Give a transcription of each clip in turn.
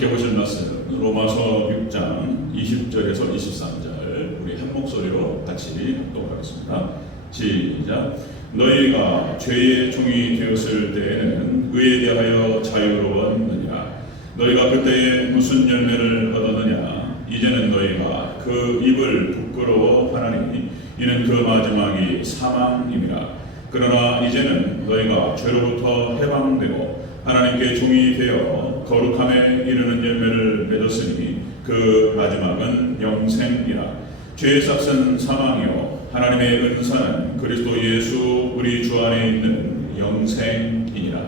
함께 보실 말씀 로마서 6장 20절에서 23절 우리 한 목소리로 같이 합독하겠습니다. 시작. 너희가 죄의 종이 되었을 때에는 의에 대하여 자유로웠느니라. 너희가 그때에 무슨 열매를 얻었느냐. 이제는 너희가 그 입을 부끄러워하나니 이는 그 마지막이 사망임이라. 그러나 이제는 너희가 죄로부터 해방되고 하나님께 종이 되어 거룩함에 이르는 열매를 맺었으니 그 마지막은 영생이라. 죄의 삭은 사망이요 하나님의 은사는 그리스도 예수 우리 주 안에 있는 영생이니라.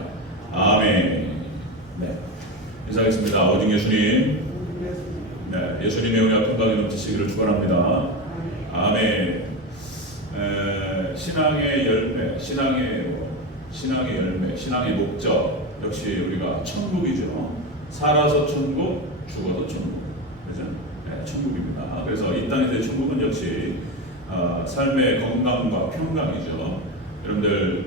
아멘. 네, 인사하겠습니다. 오직 예수님, 네, 예수님의 은혜와 평강이 넘치시기를 축원합니다. 아멘. 신앙의 열매, 신앙의 열매, 신앙의 목적 역시 우리가 천국이죠. 살아서 천국, 죽어서 천국, 그죠? 네, 천국입니다. 그래서 이 땅에서의 천국은 역시 삶의 건강과 평강이죠. 여러분들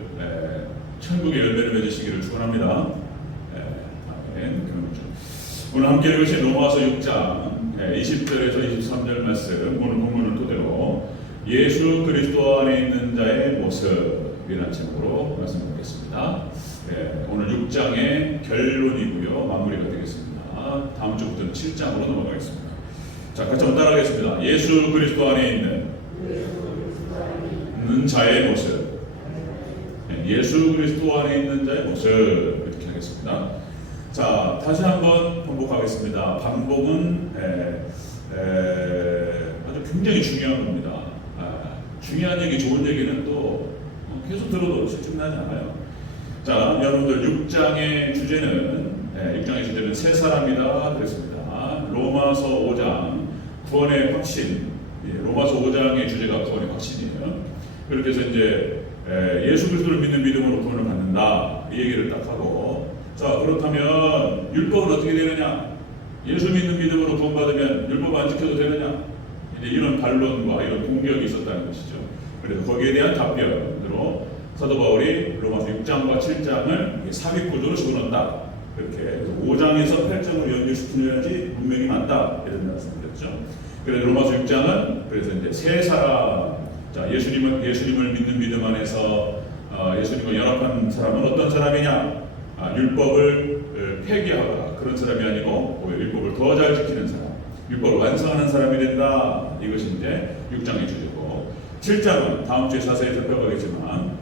천국의 열매를 맺으시기를 축원합니다. 아멘. 오늘 함께 읽으신 로마서 6장 20절에서 23절 말씀, 오늘 본문을 토대로 예수 그리스도 안에 있는 자의 모습이라는 제목으로 말씀드리겠습니다. 오늘 6장의 결론이고요, 마무리가 되겠습니다. 다음 주부터는 7장으로 넘어가겠습니다. 자, 같이 한번 따라하겠습니다. 예수 그리스도 안에 있는 자의 모습. 예수 그리스도 안에 있는 자의 모습, 이렇게 하겠습니다. 자, 다시 한번 반복하겠습니다. 반복은 아주 굉장히 중요한 겁니다. 중요한 얘기, 좋은 얘기는 또 계속 들어도 실증나지 않아요. 자, 여러분들 6장의 주제는 세 사람이다 그랬습니다. 로마서 5장 구원의 확신, 로마서 5장의 주제가 구원의 확신이에요. 그렇게 해서 이제 예수 그리스도를 믿는 믿음으로 구원을 받는다, 이 얘기를 딱 하고, 자, 그렇다면 율법은 어떻게 되느냐? 예수 믿는 믿음으로 구원받으면 율법 안 지켜도 되느냐? 이제 이런 반론과 이런 공격이 있었다는 것이죠. 그래서 거기에 대한 답변으로 사도 바울이 로마서 6장과 7장을 삽입구조로 집어넣었다. 그렇게 5장에서 8장으로 연결시키려야지 문맥이 맞다, 이런 말씀을 드렸죠. 그래서 로마서 6장은 그래서 이제 세 사람, 자, 예수님을 믿는 믿음 안에서 예수님과 연합한 사람은 어떤 사람이냐? 율법을 폐기하거나 그런 사람이 아니고 오히려 율법을 더 잘 지키는 사람, 율법을 완성하는 사람이 된다. 이것이 이제 6장의 주제고, 7장은 다음 주에 자세히 살펴보겠지만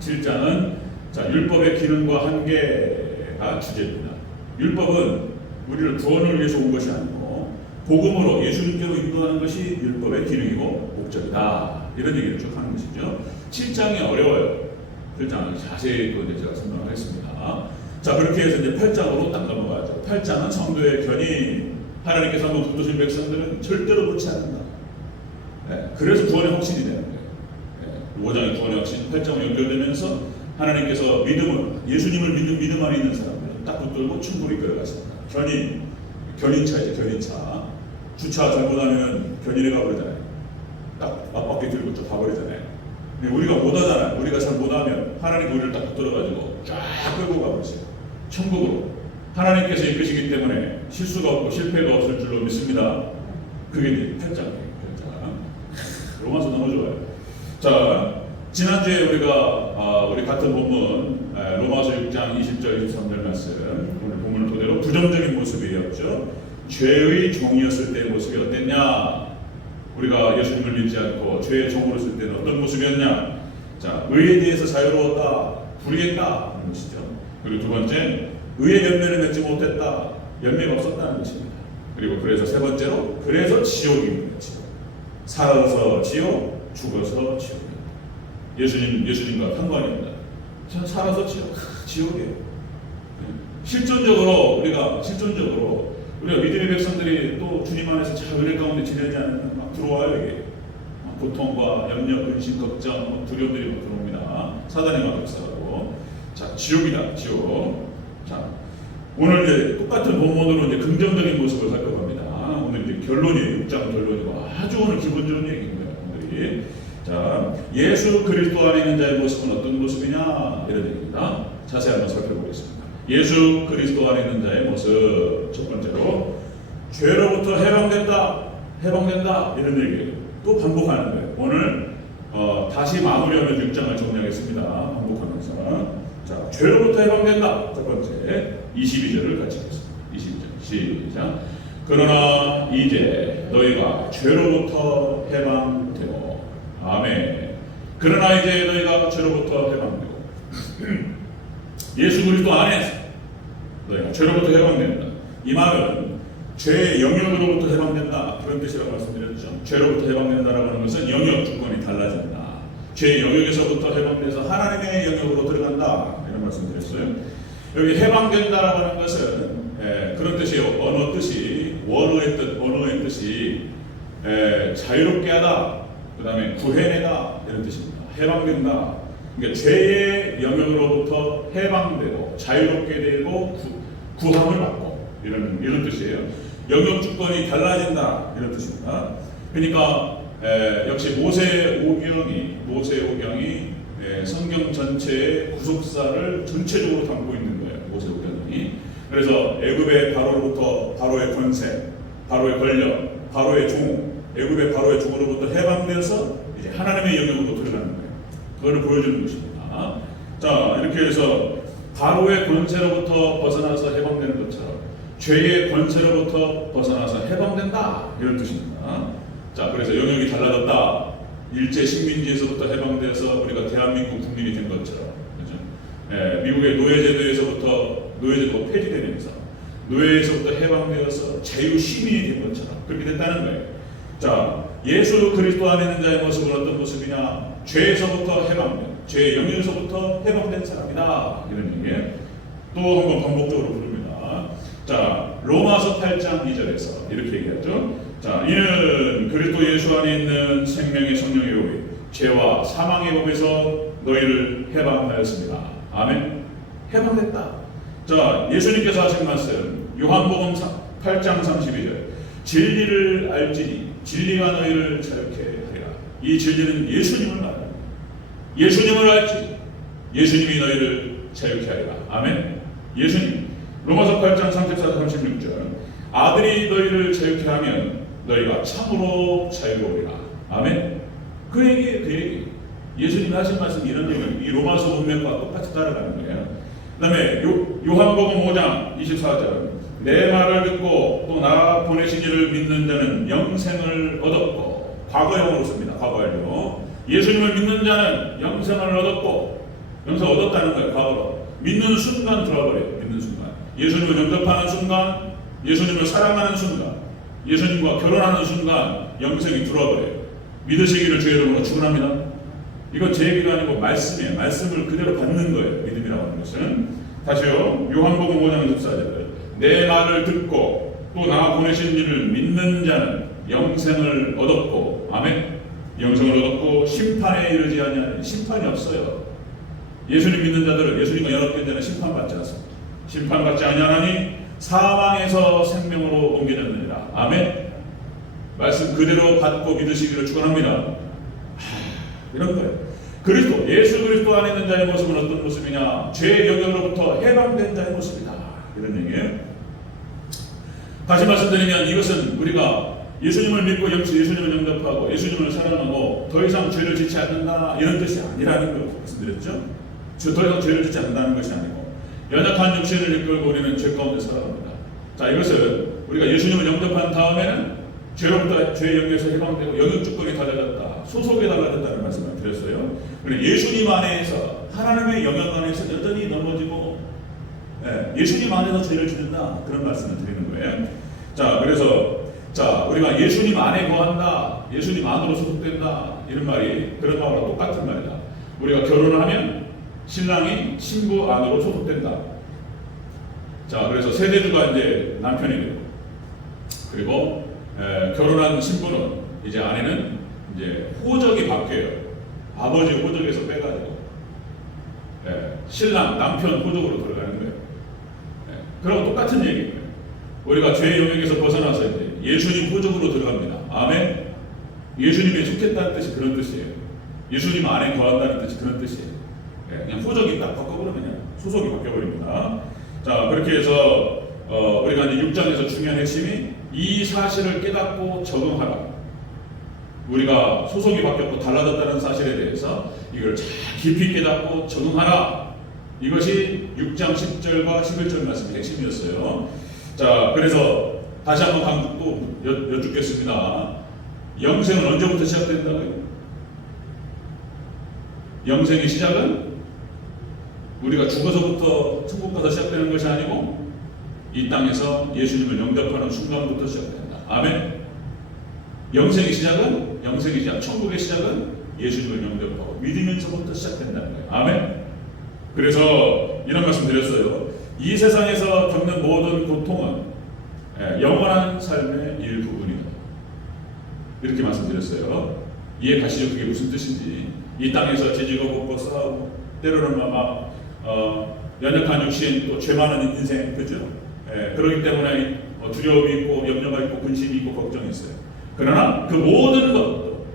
7장은 자, 율법의 기능과 한계가 주제입니다. 율법은 우리를 구원을 위해서 온 것이 아니고 복음으로 예수님께로 인도하는 것이 율법의 기능이고 목적이다. 이런 얘기를 쭉 하는 것이죠. 7장이 어려워요. 7장은 자세히 제가 설명하겠습니다. 자, 그렇게 해서 이제 8장으로 딱 넘어가죠. 8장은 성도의 견인. 하나님께서 한번 붙드신 백성들은 절대로 그렇지 않는다. 그래서 구원의 확신이 되는 거예요. 5장의 구원의 확신, 8장으로 연결되면서 하나님께서 예수님을 믿는 믿음 안에 있는 사람들은 딱 붙들고 천국을 이끌어가십니다. 견인차이죠, 견인차. 주차 잘못하면 견인해 가버리잖아요. 딱 앞바퀴 들고 쭉 가버리잖아요. 우리가 못하잖아요. 우리가 잘 못하면 하나님 우리를 딱 붙들어가지고 쫙 끌고 가버리세요. 천국으로. 하나님께서 이끄시기 때문에 실수가 없고 실패가 없을 줄로 믿습니다. 그게 이제 8장이에요. 8장. 로마서 너무 좋아요. 자, 지난주에 우리 같은 본문 로마서 6장 20절 23절 말씀, 오늘 본문을 토대로 부정적인 모습이었죠. 죄의 종이었을 때의 모습이 어땠냐? 우리가 예수님을 믿지 않고 죄의 종으로 쓸 때는 어떤 모습이었냐? 자, 의에 대해서 자유로웠다, 불의했다 하는 것이죠. 그리고 두 번째, 의의 열매를 맺지 못했다, 열매가 없었다는 것입니다. 그리고 그래서 세 번째로, 그래서 지옥입니다. 지옥. 살아서 지옥, 죽어서 지옥입니다. 예수님과 상관입니다. 살아서 지옥이에요. 실존적으로 우리가 믿음의 백성들이 또 주님 안에서 잘 은혜 가운데 지내지 않으면 막 들어와요. 이게 고통과 염려, 근심, 걱정, 두려움들이 막 들어옵니다. 사단이 막 역사하고. 자, 지옥이다, 지옥. 자, 오늘 이제 똑같은 본문으로 이제 긍정적인 모습을 살펴봅니다. 오늘 이제 결론이에요. 6장 결론이고 아주 오늘 기본적인 얘기입니다. 오늘이. 자, 예수 그리스도 안에 있는 자의 모습은 어떤 모습이냐, 이런 얘기입니다. 자세히 한번 살펴보겠습니다. 예수 그리스도 안에 있는 자의 모습. 첫 번째로 죄로부터 해방된다, 해방된다 이런 얘기예요. 또 반복하는 거예요. 오늘 다시 마무리하면서 6장을 정리하겠습니다. 반복하면서 자, 죄로부터 해방된다. 첫 번째 22절을 같이 읽겠습니다. 22절 시작. 그러나 이제 너희가 죄로부터 해방되고, 아멘. 그러나 이제 너희가 죄로부터 해방되고 예수 그리스도 안에서 너희가 죄로부터 해방된다. 이 말은 죄의 영역으로부터 해방된다 그런 뜻이라고 말씀드렸죠. 죄로부터 해방된다라고 하는 것은 영역 주권이 달라진다. 죄의 영역에서부터 해방돼서 하나님의 영역으로 들어간다 이런 말씀드렸어요. 여기 해방된다라고 하는 것은 그런 뜻이에요. 언어 뜻이 원어의 뜻이 자유롭게 하다, 그 다음에 구해내다 이런 뜻입니다. 해방된다. 그러니까 죄의 영역으로부터 해방되고 자유롭게 되고 구함을 받고 이런 뜻이에요. 영역 주권이 달라진다 이런 뜻입니다. 그러니까 역시 모세오경이 성경 전체의 구속사를 전체적으로 담고 있는 거예요. 모세오경이. 그래서 애굽의 바로로부터 바로의 권세, 바로의 권력, 바로의 종, 애굽의 바로의 종으로부터 해방되어서 이제 하나님의 영역으로 들어가는 거예요. 그거를 보여주는 것입니다. 자, 이렇게 해서 바로의 권세로부터 벗어나서 해방되는 것처럼 죄의 권세로부터 벗어나서 해방된다 이런 뜻입니다. 자, 그래서 영역이 달라졌다. 일제 식민지에서부터 해방되어서 우리가 대한민국 국민이 된 것처럼, 그렇죠? 미국의 노예제도 폐지되면서 노예에서부터 해방되어서 자유 시민이 된 것처럼 그렇게 됐다는 거예요. 자, 예수 그리스도 안에 있는 자의 모습은 어떤 모습이냐? 죄에서부터 해방된, 죄의 영역에서부터 해방된 사람이다 이런 얘기예요. 또 한번 반복적으로 부릅니다. 자, 로마서 8장 2절에서 이렇게 얘기하죠. 자, 이는 그리스도 예수 안에 있는 생명의 성령의 오리 죄와 사망의 법에서 너희를 해방하였습니다. 아멘. 해방됐다. 자, 예수님께서 하신 말씀 요한복음 8장 32절 진리를 알지니 진리가 너희를 자유케 하리라. 이 진리는 예수님을 말합니다. 예수님을 알지 예수님이 너희를 자유케 하리라. 아멘. 예수님. 로마서 8장 34, 36절 아들이 너희를 자유케 하면 너희가 참으로 자유로우리라. 아멘. 그 얘기. 예수님이 하신 말씀이 이런 얘기는 이 로마서 문맥과 똑같이 따라가는 거예요. 그 다음에 요한복음 5장 24절 내 말을 듣고 또 나 보내신 이를 믿는 자는 영생을 얻었고, 과거형으로 씁니다. 과거형으로. 예수님을 믿는 자는 영생을 얻었고, 영생을 얻었다는 거예요. 과거로. 믿는 순간 들어버려요. 믿는 순간. 예수님을 영접하는 순간, 예수님을 사랑하는 순간, 예수님과 결혼하는 순간 영생이 들어버려요. 믿으시기를 주의 이름으로 축원합니다. 이건 제 얘기가 아니고 말씀이에요. 말씀을 그대로 받는 거예요. 믿음이라고 하는 것은. 다시요. 요한복음 5장 24절 내 말을 듣고 또 나 보내신 이를 믿는 자는 영생을 얻었고, 아멘. 영생을 얻었고 심판에 이르지 아니하니. 심판이 없어요. 예수님 믿는 자들은, 예수님과 연합된 자는 심판받지 않습니다. 심판받지 아니하니 사망에서 생명으로 옮겨졌느니라. 아멘. 말씀 그대로 받고 믿으시기를 축원합니다. 이런 거예요. 그리스도, 예수 그리스도 안에 있는 자의 모습은 어떤 모습이냐? 죄의 영역으로부터 해방된 자의 모습이다. 이런 얘기예요. 다시 말씀드리면 이것은 우리가 예수님을 믿고 예수님을 영접하고 예수님을 사랑하고 더 이상 죄를 짓지 않는다 이런 뜻이 아니라는 걸 말씀드렸죠. 더 이상 죄를 짓지 않는다는 것이 아니고 연약한 육신을 이끌고 우리는 죄 가운데 살아갑니다. 자, 이것은 우리가 예수님을 영접한 다음에는 죄로부터 죄의 영역에서 해방되고 영역 주권이 달라졌다, 소속이 달라졌다는 말씀을 드렸어요. 그리고 예수님 안에서, 하나님의 영역 안에서 여전히 넘어지고 예수님 안에서 죄를 짓는다 그런 말씀을 드리는 거예요. 자, 그래서 우리가 예수님 안에 거한다, 예수님 안으로 소속된다 이런 말이 그런 말과 똑같은 말이다. 우리가 결혼을 하면 신랑이 신부 안으로 소속된다. 자, 그래서 세대주가 이제 남편이 되고, 그리고 결혼한 신부는 이제 아내는 이제 호적이 바뀌어요. 아버지 호적에서 빼가지고 신랑 남편 호적으로 들어가는 거예요. 그럼 똑같은 얘기예요. 우리가 죄의 영역에서 벗어나서 이제 예수님 호적으로 들어갑니다. 아멘. 예수님에 속했다는 뜻이 그런 뜻이에요. 예수님 안에 거한다는 뜻이 그런 뜻이에요. 그냥 호적이 딱 바꿔버리면 그냥 소속이 바뀌어버립니다. 자, 그렇게 해서 우리가 이제 6장에서 중요한 핵심이 이 사실을 깨닫고 적응하라. 우리가 소속이 바뀌었고 달라졌다는 사실에 대해서 이걸 잘 깊이 깨닫고 적응하라. 이것이 6장 10절과 11절 말씀의 핵심이었어요. 자, 그래서 다시 한번 강조 또 여쭙겠습니다. 영생은 언제부터 시작된다고요? 영생의 시작은 우리가 죽어서부터 천국 가서 시작되는 것이 아니고 이 땅에서 예수님을 영접하는 순간부터 시작된다. 아멘. 영생의 시작, 천국의 시작은 예수님을 영접하고 믿으면서부터 시작된다는 거예요. 아멘. 그래서 이런 말씀 드렸어요. 이 세상에서 겪는 모든 고통은 영원한 삶의 일부분이다. 이렇게 말씀드렸어요. 이해 가시죠? 그게 무슨 뜻인지. 이 땅에서 지지고 볶고 싸우고 때로는 막 연약한 육신, 또 죄 많은 인생, 그죠? 그렇기 때문에 두려움이 있고 염려가 있고 근심이 있고 걱정이 있어요. 그러나 그 모든 것도,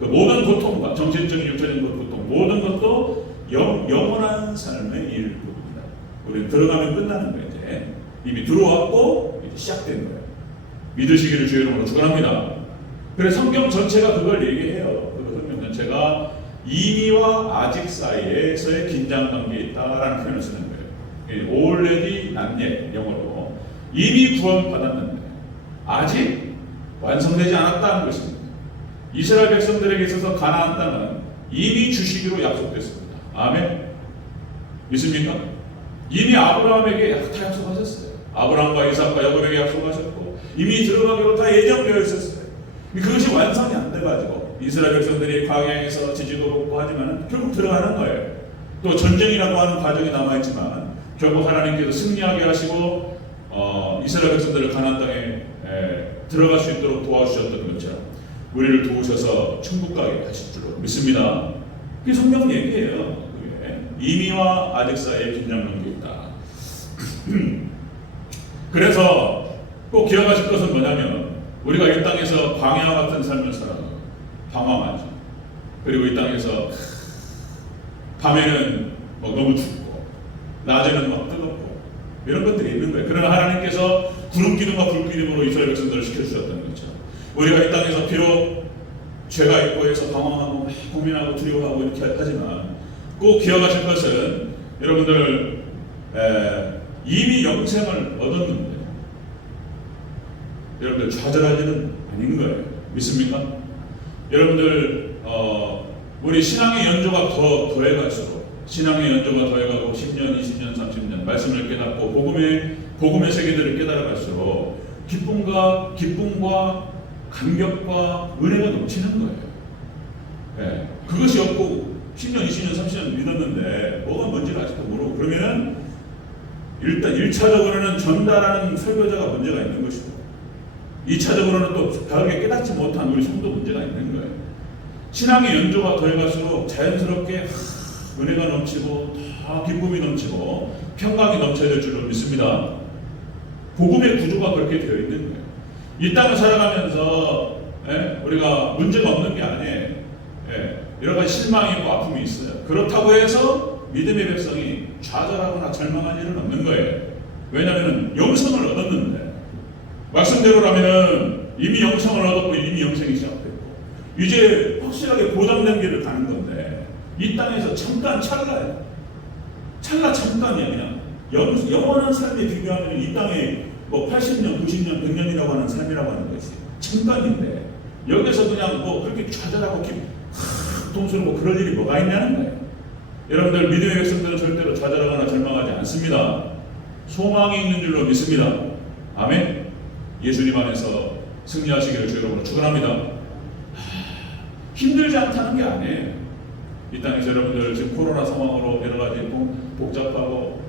그 모든 고통과 정신적인 육체적인 고통, 모든 것도 영원한 삶의 일부분이다. 우리는 들어가면 끝나는 거예요. 이제 이미 들어왔고 이제 시작된 거예요. 믿으시기를 주의 이름으로 축원합니다. 그래서 성경 전체가 그걸 얘기해요. 그 성경 전체가 이미와 아직 사이에서의 긴장 관계에 있다라는 표현을 쓰는 거예요. already not yet, 영어로 이미 구원 받았는데 아직 완성되지 않았다는 것입니다. 이스라엘 백성들에게 있어서 가나안 땅은 이미 주시기로 약속됐습니다. 아멘. 믿습니까? 이미 아브라함에게 다 약속하셨어요. 아브라함과 이삭과 야곱에게 약속하셨고 이미 들어가기로 다 예정되어 있었어요. 그것이 완성이 안 돼가지고 이스라엘 백성들이 광야에서 지지고 볶고 하지만 결국 들어가는 거예요. 또 전쟁이라고 하는 과정이 남아있지만 결국 하나님께서 승리하게 하시고 이스라엘 백성들을 가나안 땅에 들어갈 수 있도록 도와주셨던 것처럼 우리를 도우셔서 천국 가게 하실 줄로 믿습니다. 그게 성경 얘기예요. 그게 이미와 아직 사이에 긴장 관계 있다. 그래서 꼭 기억하실 것은 뭐냐면 우리가 이 땅에서 광야와 같은 삶을 살아가고 방황하죠. 그리고 이 땅에서 밤에는 너무 춥고 낮에는 막 뜨겁고 이런 것들이 있는 거예요. 그러나 하나님께서 구름 기둥과 불 기둥으로 이스라엘 백성들을 시켜주셨던 거죠. 우리가 이 땅에서 비록 죄가 있고 해서 방황하고 고민하고 두려워하고 이렇게 하지만 꼭 기억하실 것은 여러분들 이미 영생을 얻었는데 여러분들 좌절할 일은 아닌 거예요. 믿습니까? 여러분들 우리 신앙의 연조가 더해갈수록 신앙의 연조가 더해가고 10년, 20년, 30년 말씀을 깨닫고 복음의 세계들을 깨달아갈수록 기쁨과 감격과 은혜가 넘치는 거예요. 그것이 없고 10년, 20년, 30년 믿었는데 뭐가 뭔지를 아직도 모르고 그러면은 일단 1차적으로는 전달하는 설교자가 문제가 있는 것이고 2차적으로는 또 바르게 깨닫지 못한 우리 성도 문제가 있는 거예요. 신앙의 연조가 더해갈수록 자연스럽게 은혜가 넘치고 다 기쁨이 넘치고 평강이 넘쳐야 될 줄로 믿습니다. 복음의 구조가 그렇게 되어 있는 거예요. 이 땅을 살아가면서 우리가 문제가 없는 게 아니에요. 여러 가지 실망이 있고 아픔이 있어요. 그렇다고 해서 믿음의 백성이 좌절하거나 절망할 일은 없는 거예요. 왜냐하면 영성을 얻었는데 말씀대로라면 이미 영성을 얻었고 이미 영생이 시작됐고 이제 확실하게 보장된 길을 가는 건데 이 땅에서 잠깐 찰나예요. 잠깐이야 그냥. 영원한 삶에 비교하면 이 땅에 뭐 80년, 90년, 100년이라고 하는 삶이라고 하는 것이 잠깐인데 여기서 그냥 뭐 그렇게 좌절하고 동수르고 그럴 일이 뭐가 있냐는 거예요. 여러분들 믿음의 백성들은 절대로 좌절하거나 절망하지 않습니다. 소망이 있는 줄로 믿습니다. 아멘. 예수님 안에서 승리하시기를 주 여러분을 축원합니다. 힘들지 않다는 게 아니에요. 이 땅에서 여러분들 지금 코로나 상황으로 여러 가지 복잡하고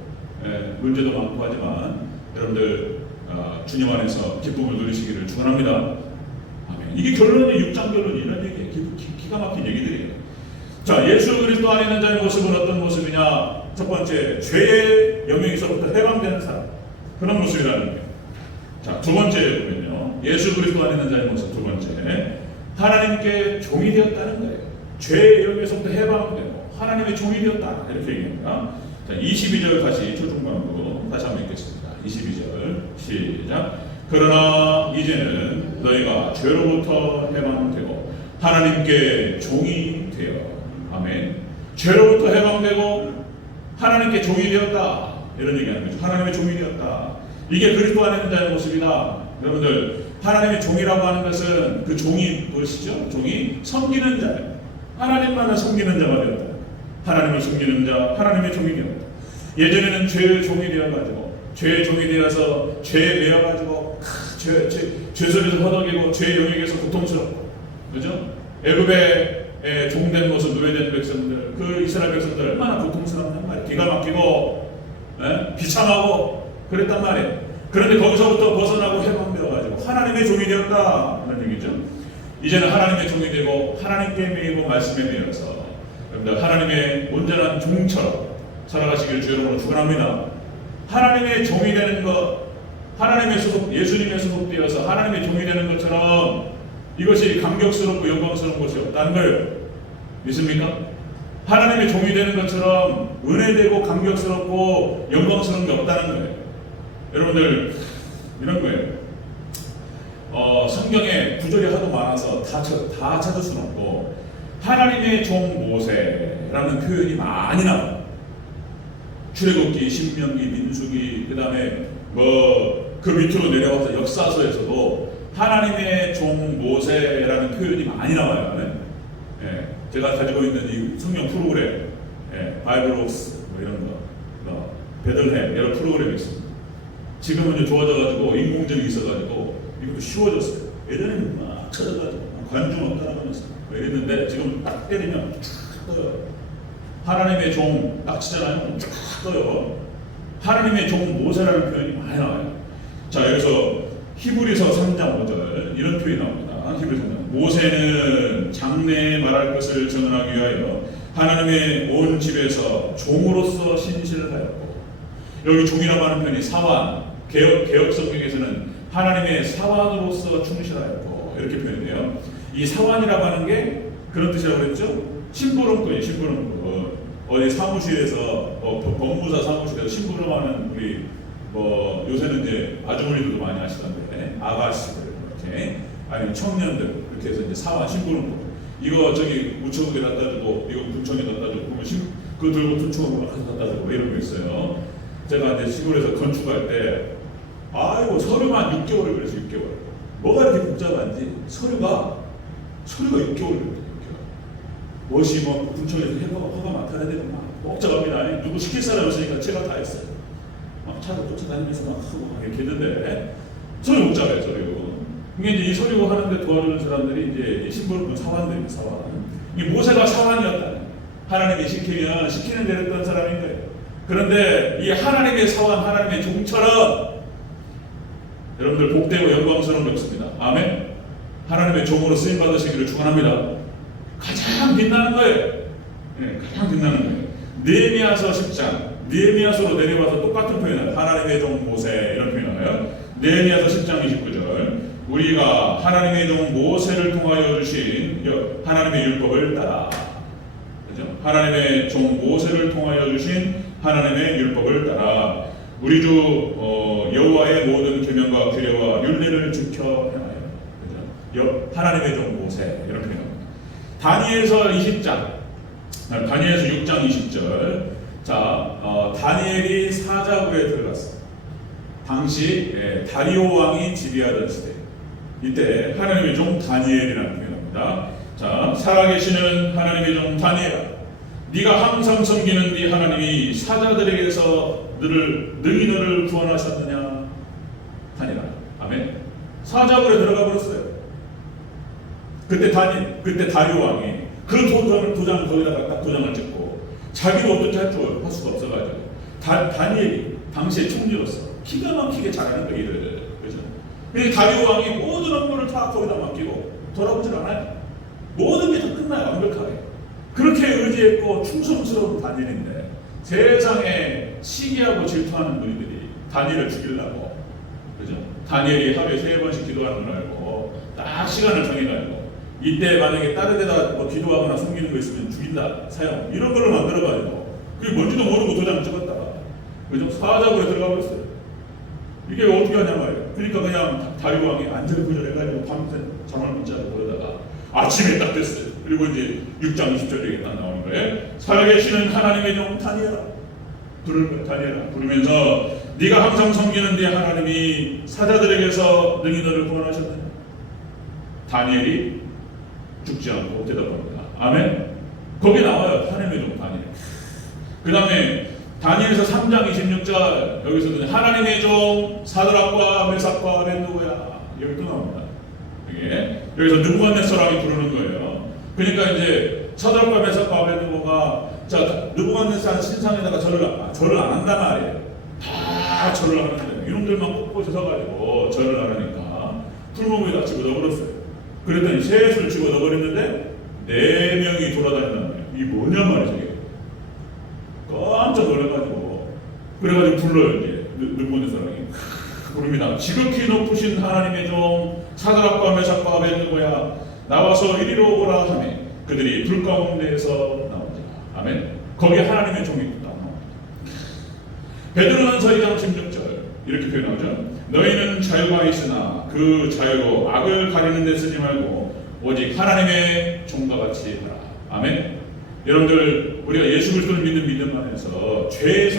문제도 많고 하지만 여러분들 주님 안에서 기쁨을 누리시기를 축원합니다. 아멘. 이게 결론이 6장 결론이 이런 얘기예요. 기가 막힌 얘기들이에요. 자, 예수 그리스도 안에 있는 자의 모습은 어떤 모습이냐? 첫 번째, 죄의 영역에서부터 해방되는 사람. 그런 모습이라는 거예요. 자, 두 번째 보면요. 예수 그리스도 안에 있는 자의 모습 두 번째. 하나님께 종이 되었다는 거예요. 죄의 영역에서부터 해방되고 하나님의 종이 되었다. 이렇게 얘기합니다. 자, 22절 다시 초중반으로 다시 한번 읽겠습니다. 22절 시작. 그러나 이제는 너희가 죄로부터 해방되고 하나님께 종이 되어, 아멘. 죄로부터 해방되고 하나님께 종이 되었다, 이런 얘기하는 거죠. 하나님의 종이 되었다. 이게 그리스도 안에 있는 자의 모습이다. 여러분들, 하나님의 종이라고 하는 것은 그 종이 무엇이죠? 종이 섬기는 자예요. 하나님만을 섬기는 자가 되었다. 하나님을 섬기는 자, 하나님의 종이 되었다. 예전에는 죄의 종이 되어가지고, 죄의 종이 되어서 죄에 매여가지고 죄 속에서 허덕이고 죄의 영역에서 고통스럽고, 그죠? 애굽의 종된 모습, 노예된 백성들, 그 이스라엘 백성들 얼마나 고통스럽단 말이에요. 기가 막히고 비참하고 그랬단 말이에요. 그런데 거기서부터 벗어나고 해방되어가지고 하나님의 종이 되었다, 그런 얘기죠. 이제는 하나님의 종이 되고 하나님께 매이고 말씀에 매여서 여러분들 하나님의 온전한 종처럼 살아가시기를 주 여러분으로 축원합니다. 하나님의 종이 되는 것, 하나님의 소속, 예수님의 소속되어서 하나님의 종이 되는 것처럼 이것이 감격스럽고 영광스러운 것이 없다는 걸 믿습니까? 하나님의 종이 되는 것처럼 은혜되고 감격스럽고 영광스러운 게 없다는 거예요. 여러분들, 이런 거예요. 성경에 구절이 하도 많아서 다 찾을 수는 없고, 하나님의 종 모세라는 표현이 많이 나와요. 출애굽기, 신명기, 민수기, 그 다음에 그 밑으로 내려와서 역사서에서도 하나님의 종 모세라는 표현이 많이 나와요. 네? 제가 가지고 있는 이 성경 프로그램, 바이블록스 이런 거, 베들레헴 여러 프로그램이 있습니다. 지금은 이제 좋아져가지고 인공지능이 있어가지고 이것도 쉬워졌어요. 예전에는 막 찾아가지고 관중 없다라고 하면서 이랬는데 지금 딱 때리면 쫙 떠요. 하나님의 종 딱 치잖아요. 쫙 떠요. 하나님의 종 모세라는 표현이 많이 나와요. 자, 여기서 히브리서 3장 5절 이런 표현이 나옵니다. 히브리서 3장. 모세는 장래에 말할 것을 증언하기 위하여 하나님의 온 집에서 종으로서 신실하였고, 여기 종이라고 하는 표현이 사환, 개혁 성경에서는 하나님의 사환으로서 충실하였고 이렇게 표현돼요. 이 사환이라고 하는 게 그런 뜻이라고 그랬죠? 심부름꾼이에요. 심부름꾼. 어디 사무실에서 법무사 사무실에서 심부름하는 우리 요새는 이제 아주머니들도 많이 하시던데 아가씨들 이렇게, 아니면 청년들 이렇게 해서 이제 사환, 심부름꾼. 이거 저기 우체국에 갖다 주고 이거 군청에 갖다 주고 그러면 그거 들고 군청으로 갖다 주고 이런 거 있어요. 제가 이제 시골에서 건축할 때 아이고 서류만 6개월을 그래서 6개월. 뭐가 이렇게 복잡한지 서류가 6개월을. 무엇이 군청에서 허가 맡아야 되고 막 복잡합니다. 누구 시킬 사람 없으니까 제가 다 했어요. 막 차도 쫓아다니면서 막 하고 막 이렇게 했는데 서류 복잡해요. 서류. 이게 이제 이 서류 하는데 도와주는 사람들이 이제 신부름꾼 사환들입니다. 사환. 이 모세가 사환이었다. 하나님이 시키는 대로 했던 사람인 거예요. 그런데 이 하나님의 사환, 하나님의 종처럼 여러분들 복되고 영광스러운 게 없습니다. 아멘. 하나님의 종으로 쓰임 받으시기를 축원합니다. 가장 빛나는 거예요. 가장 빛나는 거예요. 느헤미야서 10장, 느헤미야서로 내려와서 똑같은 표현을 하나님의 종 모세 이런 표현을. 느헤미야서 10장 29절, 우리가 하나님의 종 모세를 통하여 주신 하나님의 율법을 따라, 그죠? 하나님의 종 모세를 통하여 주신 하나님의 율법을 따라 우리 주 여호와의 모든 계명과 규례와 율례를 지켜 행하여, 그죠? 하나님의 종 모세 이런 표현. 다니엘서 20장, 다니엘서 6장 20절. 자, 다니엘이 사자굴에 들어갔어. 당시 다리오 왕이 지배하던 시대. 이때 하나님의 종 다니엘이라는 표현입니다. 자, 살아계시는 하나님의 종 다니엘아, 네가 항상 섬기는 네 하나님이 사자들에게서 능히 너를 구원하셨느냐. 다니엘아, 아멘. 사자굴에 들어가 버렸어요. 그때 다리오 왕이 그 도장을 거기다가 딱 도장을 찍고 자기도 어떻게 할 수가 없어가지고 다니엘이 당시에 총리로서 기가 막히게 잘하는 거 일을, 그죠? 그래서 다리오 왕이 모든 업무를 다 거기다 맡기고 돌아보질 않아요. 모든 게 다 끝나요. 완벽하게. 그렇게 의지했고 충성스러운 다니엘인데 세상에 시기하고 질투하는 무리들이 다니엘을 죽이려고, 그죠? 다니엘이 하루에 3번씩 기도하는 걸 알고 딱 시간을 정해가지고 이때 만약에 다른 데다 기도하거나 숨기는 거 있으면 죽인다, 사형, 이런 걸로 만들어가지고 그게 뭔지도 모르고 도장 찍었다가 그죠? 사자굴에 들어가 버렸어요. 이게 어떻게 하냐 말이에요. 그러니까 그냥 다리왕이 안절부절해가지고 밤새 잠을 못 자고 그러다가 아침에 딱 됐어요. 그리고 이제 6장 20절에 딱 나오는 거예요. 살아계시는 하나님의 종 다니엘아, 부를 거예요. 다니엘아 부르면서 네가 항상 섬기는 네 하나님이 사자들에게서 능히 너를 구원하셨느냐. 다니엘이 죽지 않고 대답합니다. 아멘. 거기 나와요. 하나님의 종 다니엘. 그 다음에 다니엘서 3장 26절 여기서도 하나님의 종 사드락과 메삭과 아벤느고야 여기 또 나옵니다. 이게 여기서 느부갓네살이 부르는 거예요. 그러니까 이제 사드락과 메삭과 아벤느고가 자 느부갓네살 신상에다가 절을 안 한단 말이에요. 다 절을 하는데 이놈들만 꼿꼿이 서가지고 절을 안 하니까 풀무기에다 집어넣어버렸어요. 그랬더니 셋을 집어넣어버렸는데 4명이 돌아다닌단 말이에요. 이게 뭐냐 말이죠. 이게. 깜짝 놀라가지고 그래가지고 불러요. 이제 느부갓네살이 부릅니다. 지극히 높으신 하나님의 종 사드락과 메삭과 아벤느고야 나와서 이리로 오라 하며 그들이 불 가운데에서 나오니라. 아멘. 거기에 하나님의 종이 딱 나옵니다. 베드로전서 2장 16절 이렇게 표현하죠. 너희는 자유가 있으나 그 자유로 악을 가리는 데 쓰지 말고 오직 하나님의 종과 같이 하라. 아멘. 여러분들 우리가 예수 그리스도를 믿는 믿음 안에서 죄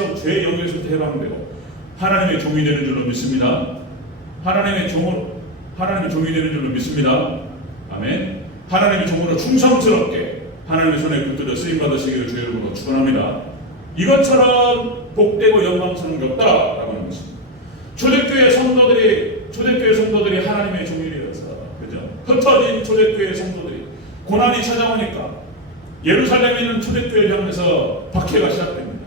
영역에서부터 해방되고 하나님의 종이 되는 줄로 믿습니다. 하나님의 종이 되는 줄로 믿습니다. 아멘. 하나님의 종으로 충성스럽게 하나님의 손에 붙들려 쓰임 받으시기를 주의 이름으로 축원합니다. 이것처럼 복되고 영광스러운 게 없다라고 하는 것입니다. 초대교회 성도들이 하나님의 종이 되어서 그죠? 흩어진 초대교회 성도들이 고난이 찾아오니까 예루살렘에 있는 초대교회를 향해서 박해가 시작됩니다.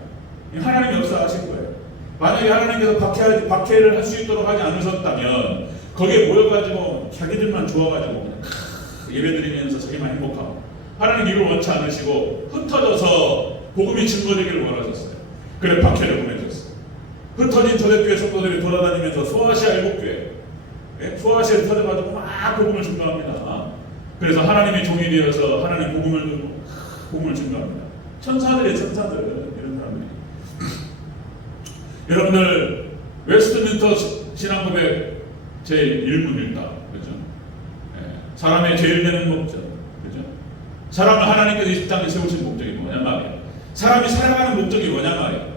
하나님이 역사하신 거예요. 만약에 하나님께서 박해를 할 수 있도록 하지 않으셨다면 거기에 모여가지고 자기들만 좋아가지고 예배드리면서 자기만 행복하고 하나님 이걸 원치 않으시고 흩어져서 복음이 증거되기를 원하셨어요. 그래 박해를 보내셨어요. 흩어진 초대교회 성도들이 돌아다니면서 소아시아 일곱교회 소아시아에 터져가지고 막 복음을 증거합니다. 그래서 하나님의 종이 되어서 하나님 복음을 증거합니다. 천사들 이런 사람들이. 여러분들 웨스트민스터 신앙고백 제1문 1다 그죠? 사람의 제일 되는 목적 그죠? 사람을 하나님께서 이 땅에 세우신 목적이 뭐냐 말이에요. 사람이 살아가는 목적이 뭐냐 말이에요.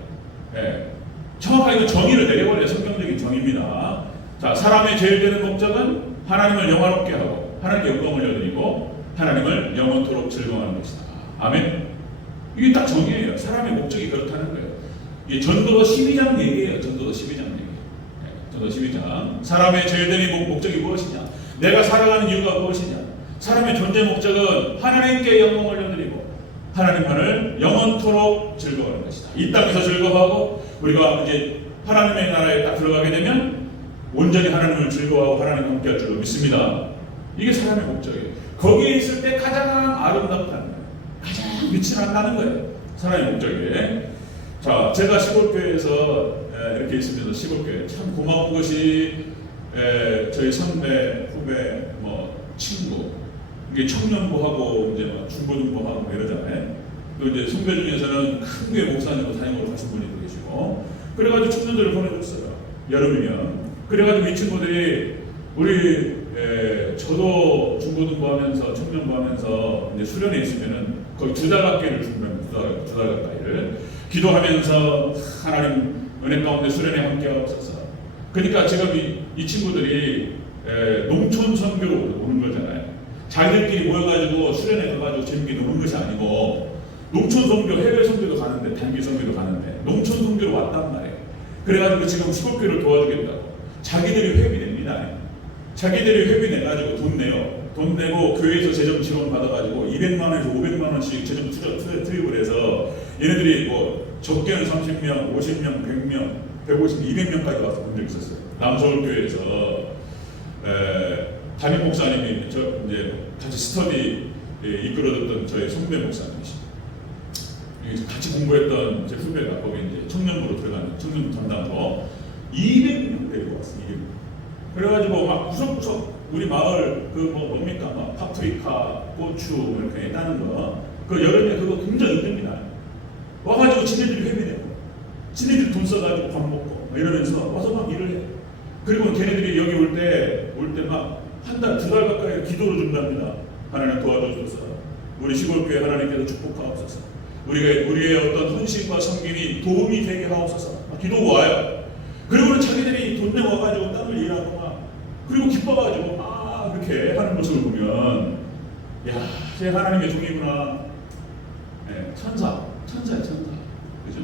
정확하게 정의를 내려버려요. 성경적인 정의입니다. 자, 사람의 제일 되는 목적은 하나님을 영화롭게 하고 하나님께 영광을 올려드리고 하나님을 영원토록 즐거워하는 것이다. 아멘. 이게 딱 정의예요. 사람의 목적이 그렇다는 거예요. 이게 전도서 12장 얘기예요. 전도서 12장 얘기. 전도서 12장. 사람의 제일 되는 목적이 무엇이냐? 내가 살아가는 이유가 무엇이냐? 사람의 존재 목적은 하나님께 영광을 올려드리고 하나님만을 영원토록 즐거워하는 것이다. 이 땅에서 즐거워하고 우리가 이제 하나님의 나라에 딱 들어가게 되면 온전히 하나님을 즐거워하고 하나님과 함께할 줄로 믿습니다. 이게 사람의 목적이에요. 거기에 있을 때 가장 아름답다는 거예요. 가장 빛이 난다는 거예요. 사람의 목적이에요. 자, 제가 시골교회에서 이렇게 있으면서 시골교회 참 고마운 것이 저희 선배, 후배, 친구 이게 청년부하고 이제 중고등부하고 이러잖아요. 또 이제 선배 중에서는 큰 교회 목사님으로 다니고 가신 분이 계시고 그래가지고 청년들을 보내줬어요. 여름이면. 그래가지고 이 친구들이 우리 저도 중고등부 하면서 청년부 하면서 이제 수련회 있으면은 거의 2달 가까이를 준비합니다. 2달 가까이를 기도하면서 하나님 은혜 가운데 수련회 함께 하옵소서. 그러니까 지금 이 친구들이 농촌 선교로 오는 거잖아요. 자기들끼리 모여가지고 수련회 가가지고 재밌게 노는 것이 아니고 농촌 선교, 해외 선교도 가는데 단기 선교도 가는데 농촌 선교로 왔단 말이에요. 그래가지고 지금 시골교회를 도와주겠다고 자기들이 회비 냅니다. 자기들이 회비 내가지고 돈 내요. 돈 내고 교회에서 재정 지원 받아가지고 200만 원에서 500만 원씩 재정 투입을 해서 얘네들이 적게는 30명, 50명, 100명, 150, 200명까지 와서 본 적이 있었어요. 남서울교회에서 담임 목사님이 이제 같이 스터디 이끌어줬던 저희 선배 목사님이십니다. 같이 공부했던 제 후배가 거기 이제 청년부로 들어가는 청년 담당으로 200명 데리고 왔어요. 200명. 그래가지고 막 구석구석 우리 마을 뭡니까 파프리카, 고추 이렇게 따는 거 그 여름에 그거 굉장히 힘듭니다. 와가지고 지네들이 회비내고 지네들이 돈 써가지고 밥 먹고 이러면서 와서 막 일을 해. 그리고 걔네들이 여기 올 때 막 한 달, 두 달 가까이 기도를 준답니다. 하나님 도와주셔서 우리 시골교회 하나님께서 축복하옵소서. 우리의 어떤 헌신과 섬김이 도움이 되게 하옵소서. 기도가 와요. 그리고는 자기들이 돈 내고 와가지고 땀을 일하고 막 그리고 기뻐가지고 막 그렇게 하는 모습을 보면 야, 제 하나님의 종이구나. 네, 천사야 천사. 그죠?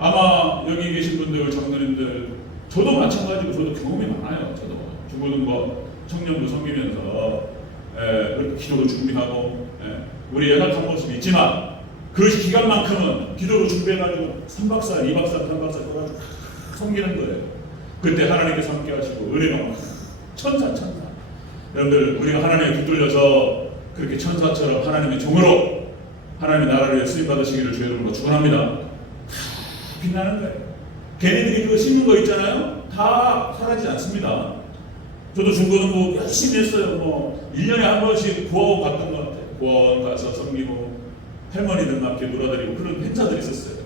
아마 여기 계신 분들, 장로님들, 저도 마찬가지고 저도 경험이 많아요. 저도 중고등부 청년부 섬기면서 그렇게 기도를 준비하고 우리 연합한 모습이 있지만 그 기간만큼은 기도를 준비해가지고 3박 4일, 2박 4일, 3박 4일 떠가지고 섬기는 거예요. 그때 하나님께서 함께 하시고 은혜가 천사. 여러분들 우리가 하나님에 붙들려서 그렇게 천사처럼 하나님의 종으로 하나님의 나라를 위해 쓰임 받으시기를 주의 이름으로 축원합니다. 빛나는 거예요. 걔네들이 그거 심는 거 있잖아요. 다 사라지지 않습니다. 저도 중고등부 열심히 했어요. 뭐 1년에 한 번씩 구하원 갔던 것 같아요. 구하원 가서 섬기고 할머니들과 함께 놀아드리고 그런 행사들이 있었어요.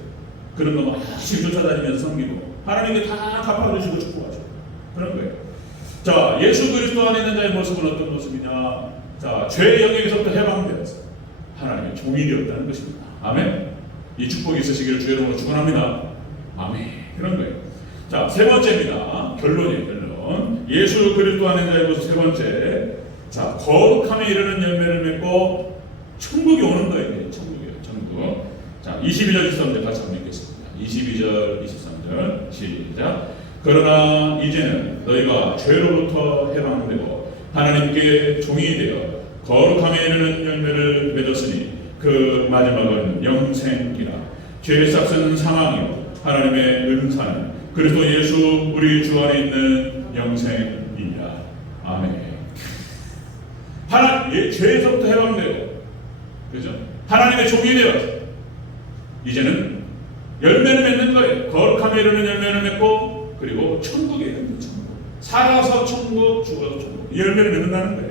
그런 거 막 열심히 쫓아다니면서 섬기고 하나님께 다 갚아주시고 축복하시고 그런 거예요. 자, 예수 그리스도 안에 있는 자의 모습은 어떤 모습이냐? 자, 죄의 영역에서부터 해방되어서 하나님의 종이 되었다는 것입니다. 아멘. 이 축복이 있으시기를 주의 이름으로 축원합니다. 아멘. 그런 거예요. 자, 세 번째입니다. 결론이에요. 결론. 예수 그리스도 안에 있는 자의 모습 세 번째. 자, 거룩함에 이르는 열매를 맺고 천국이 오는 거예요. 천국이에요. 천국. 자, 22절 23절 같이 한번 읽겠습니다. 22절 23절 시작. 그러나 이제는 너희가 죄로부터 해방되고 하나님께 종이 되어 거룩함에 이르는 열매를 맺었으니 그 마지막은 영생이라. 죄의 싹은 사망이요 하나님의 은사는 그리스도 예수 우리 주 안에 있는 영생이니라. 아멘. 죄에서부터 해방되고, 그죠? 하나님의 종이 되어서 이제는 열매를 맺는 거예요. 거룩함에 이르는 열매를 맺고, 그리고 천국에 이르는 천국. 살아서 천국, 죽어서 천국. 열매를 맺는다는 거예요.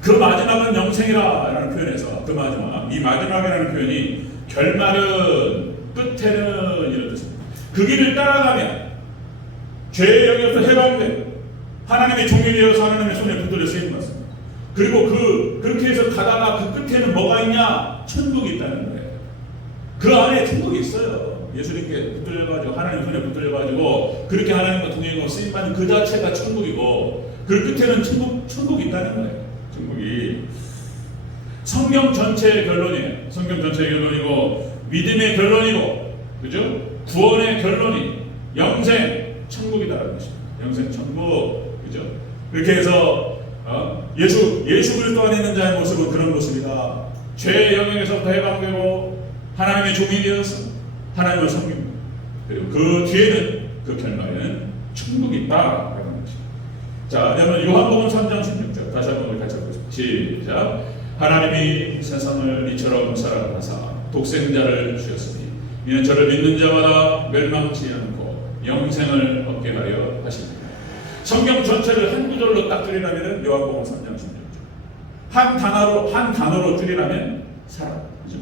그 마지막은 영생이라는 표현에서 그 마지막, 이 마지막이라는 표현이 결말은, 끝에는 이런 뜻입니다. 그 길을 따라가면 죄의 영역에서 해방되고 하나님의 종이 되어서 하나님의 손에 붙들려 쓰임 받습니다. 그리고 그렇게 해서 가다가 그 끝에는 뭐가 있냐? 천국이 있다는 거예요. 그 안에 천국이 있어요. 예수님께 붙들려가지고 하나님 손에 붙들려가지고 그렇게 하나님과 동행하고 쓰임 받는 그 자체가 천국이고 그 끝에는 천국이 있다는 거예요. 천국이 성경 전체의 결론이에요. 성경 전체의 결론이고 믿음의 결론이고, 그죠? 구원의 결론이 영생, 천국이다라는 것입니다. 영생, 천국, 그죠? 그렇게 해서 예수 그리스도 안에 있는 자의 모습은 그런 모습이다. 죄의 영역에서부터 해방되고 하나님의 종이 되어서 하나님을 섬깁니다. 그리고 그 뒤에는, 그 결말에는 천국이 있다라는 것입니다. 자, 여러분 요한복음 3장 16절 다시 한번 같이 읽겠습니다. 시작. 하나님이 세상을 이처럼 사랑하사 독생자를 주셨으니 이는 저를 믿는 자마다 멸망치 않고 영생을 얻게 하려 하십니다. 성경 전체를 한 구절로 딱 줄이라면 요한복음 3장 16절. 한 단어로 줄이라면 사랑. 그죠?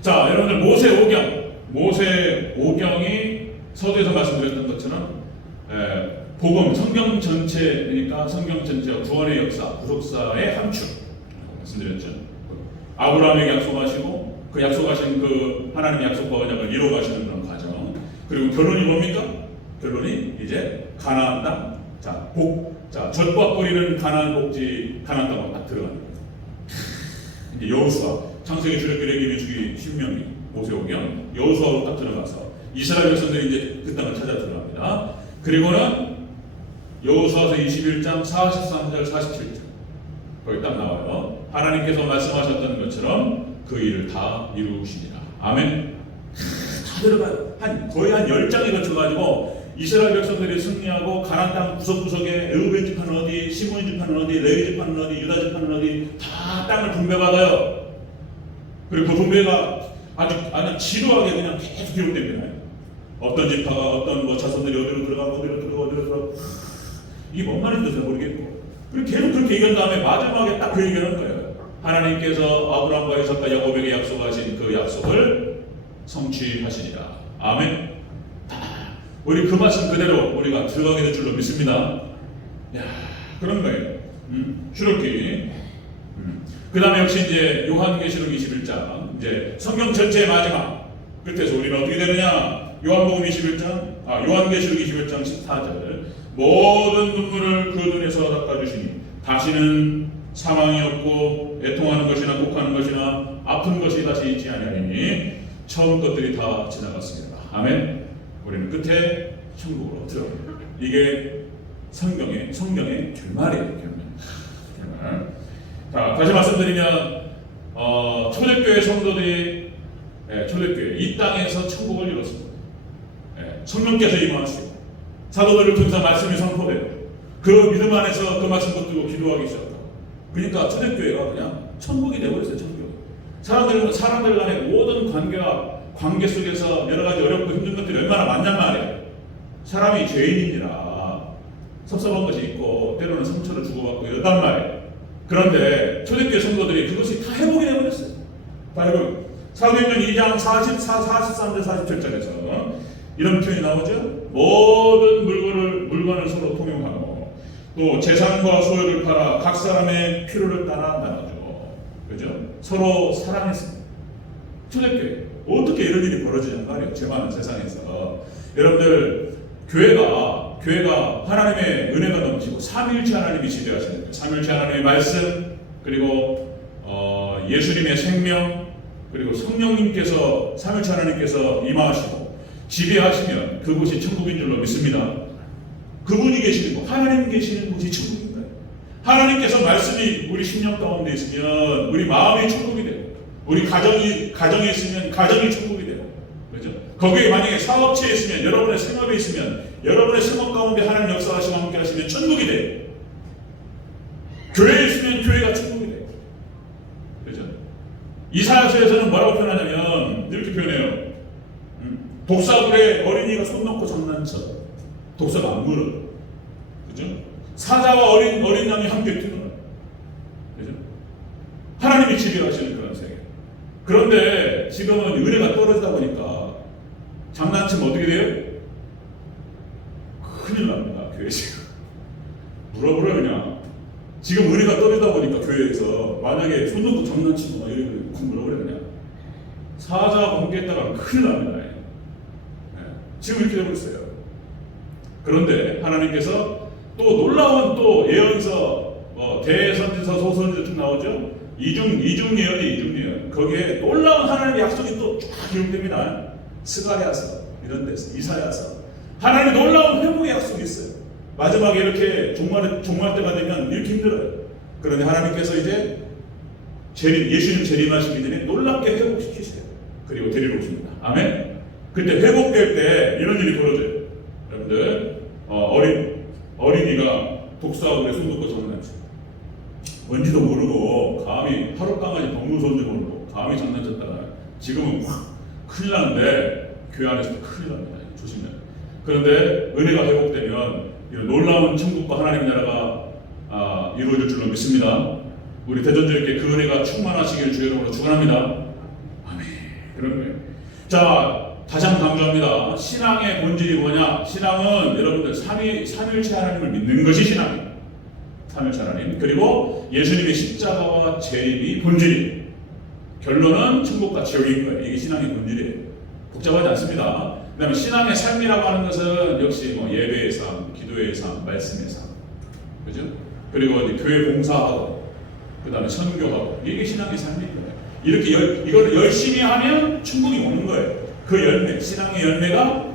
자, 여러분들 모세 오경이 서두에서 말씀드렸던 것처럼 복음, 성경 전체니까 성경 전체와 구원의 역사, 구속사의 함축 말씀드렸죠. 아브라함에게 약속하시고 그 약속하신 그 하나님의 약속과 언약을 이루어가시는 그런 과정. 그리고 결론이 뭡니까? 결론이 이제 가나안 땅. 자, 젖과 뿌리는 가나안 복지, 가나안 땅으로 딱 들어가는 거예요. 이제 여호수아, 창세기 출애굽기 레위기 신명기 모세오경 여호수아로 딱 들어가서 이스라엘 백성들이 이제 그 땅을 찾아 들어갑니다. 그리고는 여호수아서 21장 43절 47절 거기 딱 나와요. 하나님께서 말씀하셨던 것처럼 그 일을 다 이루시니라. 아멘. 다 들어가요. 거의 한 10장에 걸쳐가지고 이스라엘 백성들이 승리하고 가나안 땅 구석구석에 르우벤 지파는 어디, 시몬 지파는 어디, 레위 지파는 어디, 유다 지파는 어디 다 땅을 분배받아요. 그리고 그 분배가 아주 지루하게 그냥 계속 기록됩니다. 어떤 지파가 어떤 자손들이 어디로 들어가고 이게 뭔 말인지 잘 모르겠고 그리고 계속 그렇게 얘기한 다음에 마지막에 딱 그 얘기를 한 거예요. 하나님께서 아브라함과 이삭과 야곱에게 약속하신 그 약속을 성취하시니라. 아멘. 우리 그 말씀 그대로 우리가 들어가게 될 줄로 믿습니다. 야, 그런 거예요. 출애굽기. 그 다음에 역시 이제 요한계시록 21장, 이제 성경 전체의 마지막 끝에서 우리는 어떻게 되느냐? 요한복음 21장, 요한계시록 21장 14절. 모든 눈물을 그 눈에서 닦아주시니 다시는 사망이 없고 애통하는 것이나 곡하는 것이나 아픈 것이 다시 있지 아니하니 처음 것들이 다 지나갔습니다. 아멘. 우리는 끝에 천국으로 들어갑니다. 이게 성경의 결말이에요. 결말. 자, 다시 말씀드리면 초대교회 성도들이 초대교회 이 땅에서 천국을 이뤘습니다. 성령께서 임하시고 사도들을 통해서 말씀이 선포되고 그 믿음 안에서 그 말씀 붙들고 기도하기 시작하고, 그러니까 초대교회가 그냥 천국이 되어버렸어요. 천국. 사람들 간의 모든 관계 속에서 여러 가지 어렵고 힘든 것들이 얼마나 많냔 말이에요. 사람이 죄인이니라 섭섭한 것이 있고 때로는 상처를 주고받고 이런단 말이에요. 그런데 초대교회 성도들이 그것이 다 회복이 되어버렸어요. 바로 사도행전 2장 43절 47절에서 이런 표현이 나오죠. 모든 물건을 서로 통용하고 또 재산과 소유를 팔아 각 사람의 필요를 따라 나누죠. 그죠? 서로 사랑했습니다. 초대교회 어떻게 이런 일이 벌어지냔 말이에요. 제 많은 세상에서. 여러분들, 교회가 하나님의 은혜가 넘치고 삼위일체 하나님이 지배하시는 거예요. 삼위일체 하나님의 말씀, 그리고 예수님의 생명, 그리고 성령님께서, 삼위일체 하나님께서 임하시고 지배하시면 그곳이 천국인 줄로 믿습니다. 그분이 계시는 곳, 하나님 계시는 곳이 천국입니다. 하나님께서 말씀이 우리 심령 가운데 있으면 우리 마음이 천국이 되고, 우리 가정에 있으면 가정이 천국이 되고, 그렇죠? 거기에 만약에 사업체에 있으면, 여러분의 생업에 있으면 여러분의 생업 가운데 하나님 역사하시고 함께 하시면 천국이 돼요. 교회에 있으면 교회가 천국이 돼요. 그렇죠? 이사야서에서는 뭐라고 표현하냐면 이렇게 표현해요. 독사굴에 어린이가 손 놓고 장난쳐. 독사가 안 물어. 그렇죠? 사자와 어린 양이 함께 뛰어요. 그렇죠? 하나님이 지배하시는 그런 세계. 그런데 지금은 은혜가 떨어지다 보니까 장난치면 어떻게 돼요? 큰일 납니다. 교회 지금 물어보려 그냥. 지금 은혜가 떨어지다 보니까 교회에서 만약에 손 놓고 장난치고 막 이러고 물어보려 그냥. 사자 공개했다가 큰일 납니다. 지금 이렇게 되고 있어요. 그런데 하나님께서 또 놀라운 또 예언서, 대선지서, 소선지서 쭉 나오죠. 이중 예언. 거기에 놀라운 하나님의 약속이 또 쫙 기록됩니다. 스가랴서 이런 데서, 이사야서. 하나님의 놀라운 회복의 약속이 있어요. 마지막에 이렇게 종말 때가 되면 이렇게 힘들어요. 그런데 하나님께서 이제 예수님 재림하시기 전에 놀랍게 회복시키세요. 그리고 데리러 오십니다. 아멘. 그때 회복될 때 이런 일이 벌어져요. 여러분들, 어린이가 독사굴에 손 놓고 장난쳐. 뭔지도 모르고 감히 하루 강아지 동물손지 모르고 감히 장난쳤다가 지금은 확 큰일 나는데 교회 안에서 큰일 납니다. 조심해야 돼요. 그런데 은혜가 회복되면 이런 놀라운 천국과 하나님의 나라가 이루어질 줄로 믿습니다. 우리 대전주님께 그 은혜가 충만하시기를 주의 이름으로 축원합니다. 아멘. 그런 거예요. 자, 다시 한번 강조합니다. 신앙의 본질이 뭐냐? 신앙은 여러분들 삼위일체 하나님을 믿는 것이 신앙입니다. 삼위일체 하나님. 그리고 예수님의 십자가와 재림이 본질이에요. 결론은 천국과 지옥인 거예요. 이게 신앙의 본질이에요. 복잡하지 않습니다. 그 다음에 신앙의 삶이라고 하는 것은 역시 예배의 삶, 기도의 삶, 말씀의 삶. 그죠? 그리고 이제 교회 봉사하고, 그 다음에 선교하고, 이게 신앙의 삶인 거예요. 이렇게 이걸 열심히 하면 천국이 오는 거예요. 그 열매, 신앙의 열매가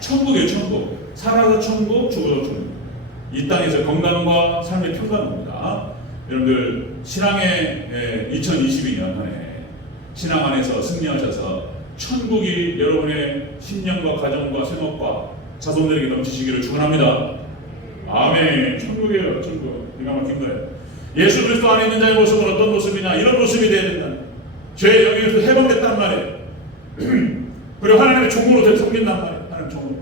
천국이에요. 천국. 살아서 천국, 죽어서 천국. 이 땅에서 건강과 삶의 평강입니다. 여러분들, 신앙의 2022년 안에 신앙 안에서 승리하셔서 천국이 여러분의 신령과 가정과 생업과 자손들에게 넘치시기를 축원합니다. 아멘. 천국이에요. 천국. 기가 막힌 거예요. 예수 그리스도 안에 있는 자의 모습은 어떤 모습이냐? 이런 모습이 되어야 된다. 죄의 영역에서 해방됐단 말이에요. 그리고 하나님의 종으로 섬긴단 말이에요. 하나님 종으로.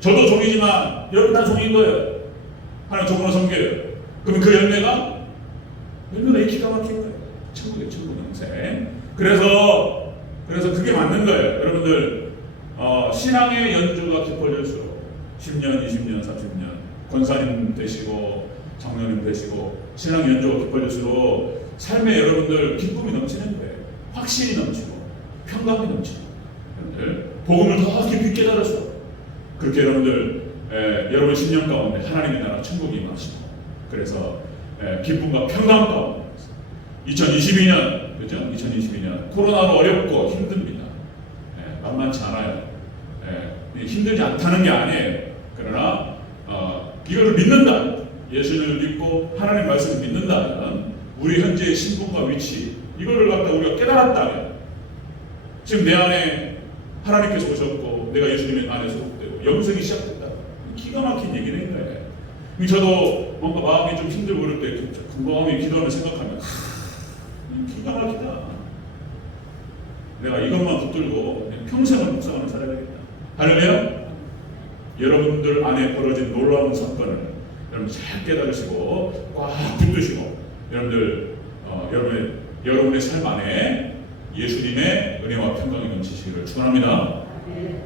저도 종이지만 여러분 다 종인 거예요. 하나님 종으로 섬겨요. 그럼 그 열매가 이게 기가 막힌 거예요. 천국의 천국 영생. 그래서 그게 맞는 거예요. 여러분들 신앙의 연주가 깊어질수록 10년, 20년, 30년 권사님 되시고 장로님 되시고 신앙 연주가 깊어질수록 삶에 여러분들 기쁨이 넘치는 거예요. 확신이 넘치고 평강이 넘치고 여러분들 복음을 더 깊이 깨달을수록 그렇게 여러분들 여러분 신령 가운데 하나님의 나라 천국이 임하시고 그래서 기쁨과 평강 가운데 2022년 그죠? 2022년 코로나로 어렵고 힘듭니다. 만만치 않아요. 힘들지 않다는 게 아니에요. 그러나 이걸 믿는다. 예수를 믿고 하나님 말씀을 믿는다면 우리 현재의 신분과 위치 이걸 갖다 우리가 깨달았다면 지금 내 안에 하나님께서 오셨고 내가 예수님의 안에 소속되고 영생이 시작됐다. 기가 막힌 얘기는 거예요. 저도 뭔가 마음이 좀 힘들고 그럴 때 궁금하게 기도하며 생각하면 기가 막히다. 내가 이것만 붙들고 평생을 묵상하며 살아야 되겠다. 할렐루야. 여러분들 안에 벌어진 놀라운 사건을 여러분 잘 깨달으시고 꽉 붙드시고 여러분들 여러분의 삶 안에 예수님의 은혜와 평강이 넘치시기를 축원합니다. 아멘.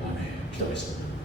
기도하겠습니다.